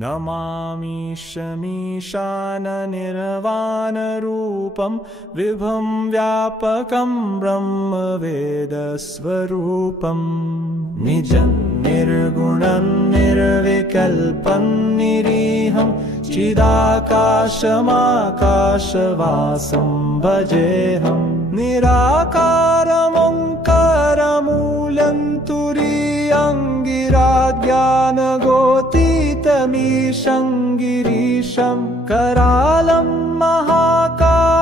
नमामि शमीशाननिर्वाणरूपं विभुं व्यापकं ब्रह्मवेदस्वरूपं निजं निर्गुणं निर्विकल्पं निरीहं चिदाकाशमाकाशवासं भजेऽहं निराकारमोङ्कारमूलं तुरीयं गिराज्ञानगोतीतमीशं गिरीशं करालं महाकालकालं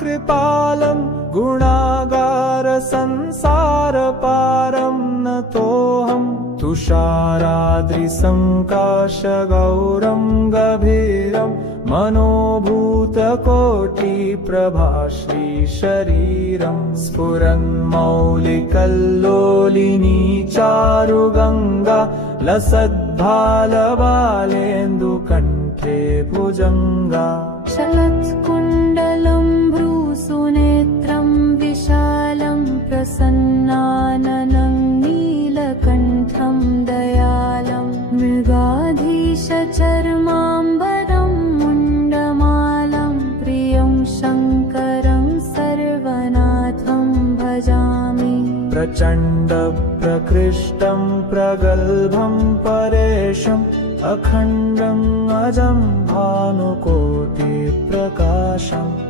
कृपालं गुणागारसंसारपारं नतोऽहं तुषाराद्रिसङ्काशगौरं गभीरं मनोभूतकोटिप्रभाश्रीशरीरं स्फुरन्मौलिकल्लोलिनी चारुगङ्गा लसद्भालबालेन्दुकण्ठे भुजङ्गा शलत्कुण्डलं भ्रूसुनेत्रं विशालं प्रसन्नाननं नीलकण्ठं दयालं मृगाधीशचर्माम्बरं मुण्डमालं प्रियं शङ्करं सर्वनाथं भजामि प्रचण्डप्रकृष्टं प्रगल्भं परेशम् अखण्डं अजं भानुकोटिप्रकाशं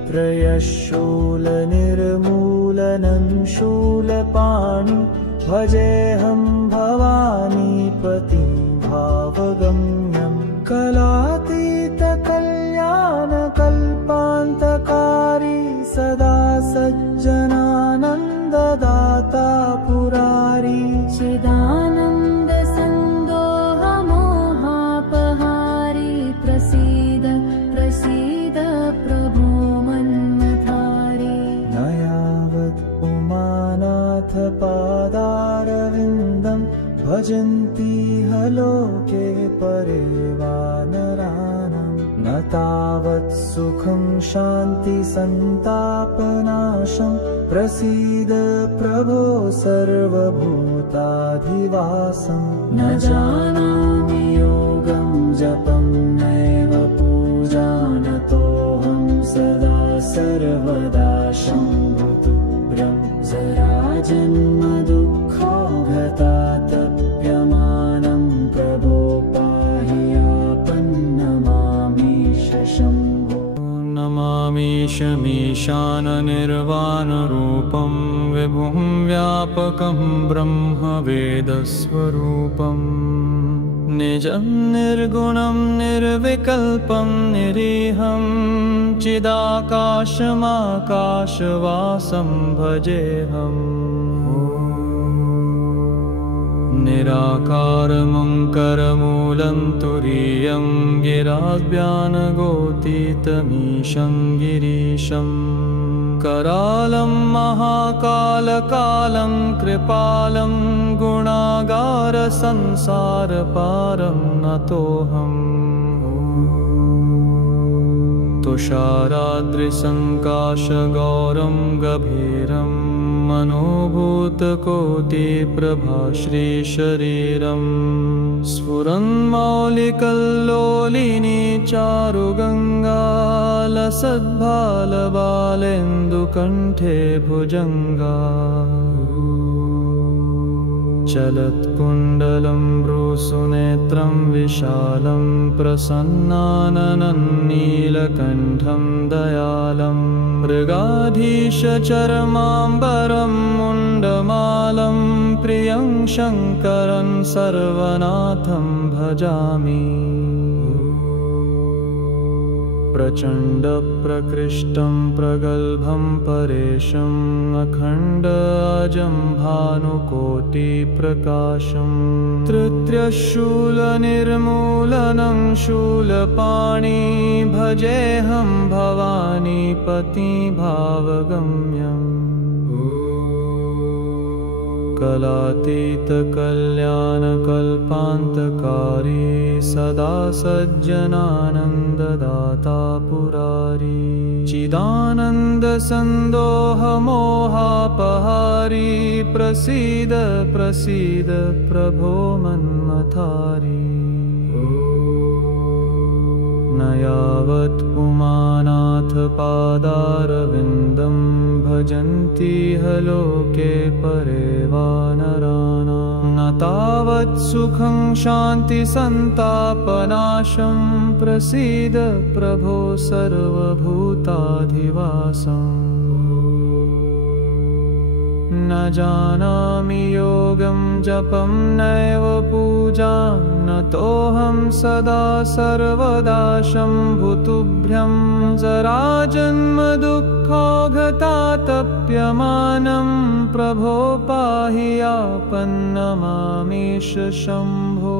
प्रयशूलनिर्मूलनं शूलपाणि भजेऽहं भवानीपतिं भावगम्यं कलातीतकल्याणकल्पान्तकारी सदा सज्जनानन्ददाता पुरारी चिदानन्दसन्दोहमोहापहारी प्रसीद प्रसीद प्रभो मन्मथारी न यावत् उमानाथ पादारविन्दं भजन्ति लोके परे वानराणां न तावत् सुखं शान्ति सन्तापनाशं प्रसीद प्रभो सर्वभूताधिवासं न जानामि योगं जपं नैव पूजानतोऽहं सदा सर्वदा शम्भुतुभ्यं जराजन्म दुःखोऽघतातप्यमानं प्रभो पाहि आपन्नमामीश शम्भो नमामि शमीशाननिर्वाणरूपं विभुं व्यापकं ब्रह्मवेदस्वरूपं निजं निर्गुणं निर्विकल्पं निरीहं चिदाकाशमाकाशवासं भजेऽहम् निराकारमङ्करमूलं तुरीयं गिराभ्यानगोतीतमीशं गिरीशं करालं महाकालकालं कृपालं गुणागारसंसारपारं नतोऽहम् तुषाराद्रिसङ्काशगौरं गभीरं मनोभूतकोटिप्रभाश्रीशरीरं स्फुरन्मौलिकल्लोलिनी चारुगङ्गा लसद्भालबालेन्दुकण्ठे भुजङ्गा चलत्कुण्डलं भ्रूसुनेत्रं विशालं प्रसन्नाननं नीलकण्ठं दयालं मृगाधीशचर्माम्बरं मुण्डमालं प्रियं शङ्करं सर्वनाथं भजामि प्रचण्डप्रकृष्टं प्रगल्भं परेशम् अखण्डजं भानुकोटिप्रकाशं तृतीयशूलनिर्मूलनं शूलपाणि भजेऽहं भवानीपति भावगम्यम् कलातीतकल्याणकल्पान्तकारी सदा सज्जनानन्ददाता पुरारी चिदानन्दसन्दोहमोहापहारी प्रसीद प्रसीद प्रभो मन्मथारी। पादारविन्दं भजन्ति ह लोके परे वानराणां न तावत् सुखं शान्तिसन्तापनाशं प्रसीद प्रभो सर्वभूताधिवासम् न जानामि योगं जपं नैव पूजा न तोऽहं सदा सर्वदा शम्भुतुभ्यं जराजन्मदुःखौघतातप्यमानं प्रभो पाहि आपन्नमामीश शम्भो।